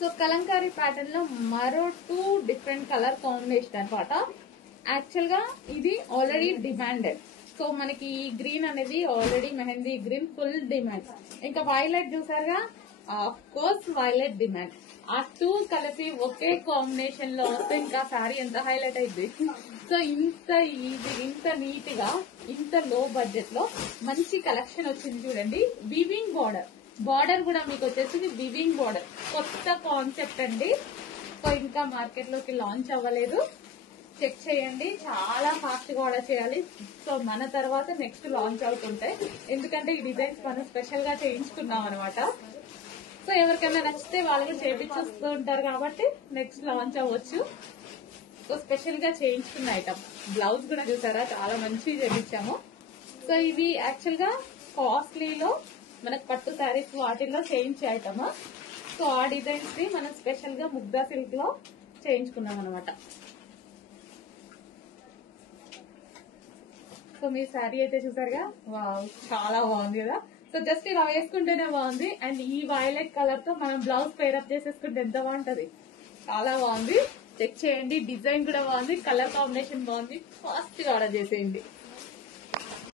So Kalamkari pattern లో మరో 2 different colour combination అనమాట. యాక్చువల్ గా ఇది ఆల్రెడీ డిమాండెడ్. సో మనకి ఈ గ్రీన్ అనేది already mehndi green full demand. ఇంకా వైలెట్ చూసారుగా, ఆఫ్ కోర్స్ వైలెట్ డిమాండ్. ఆ 2 కలిపి ఒకే కాంబినేషన్ లో వస్తే ఇంకా శారీ ఎంత హైలైట్ అయింది. సో ఇంత ఈజీ, ఇంత నీట్ గా, ఇంత లో బడ్జెట్ లో మంచి కలెక్షన్ వచ్చింది చూడండి. వివింగ్ బార్డర్ కూడా మీకు వచ్చేసి వివింగ్ బార్డర్, కొత్త కాన్సెప్ట్ అండి. సో ఇంకా మార్కెట్ లోకి లాంచ్ అవ్వలేదు, చెక్ చేయండి. చాలా ఫాస్ట్ గా ఆర్డర్ చేయాలి. సో మన తర్వాత నెక్స్ట్ లాంచ్ అవుతుంటాయి, ఎందుకంటే ఈ డిజైన్స్ మనం స్పెషల్ గా చేయించుకున్నాం అనమాట. సో ఎవరికైనా నచ్చితే వాళ్ళు చేయించేస్తూ ఉంటారు కాబట్టి నెక్స్ట్ లాంచ్ అవ్వచ్చు. సో స్పెషల్ గా చేయించుకున్న ఐటమ్. బ్లౌజ్ కూడా చూసారా, చాలా మంచిగా చేయించాము. సో ఇవి యాక్చువల్ గా కాస్ట్లీలో మనకు పట్టు శారీస్ వాటిల్లో చేయించే ఐటమ్. సో ఆ డిజైన్స్ ని మనం స్పెషల్ గా ముగ్ధా సిల్క్ లో చేయించుకున్నాం అనమాట. సో మీ శారీ అయితే చూసారుగా, వావ్ చాలా బాగుంది కదా. సో జస్ట్ ఇలా వేసుకుంటేనే బాగుంది. అండ్ ఈ వైలెట్ కలర్ తో మనం బ్లౌజ్ పేరప్ చేసేసుకుంటే ఎంత బాగుంటది. చాలా బాగుంది, చెక్ చేయండి. డిజైన్ కూడా బాగుంది, కలర్ కాంబినేషన్ బాగుంది. ఫాస్ట్ గా ఆర్డర్ చేసేయండి.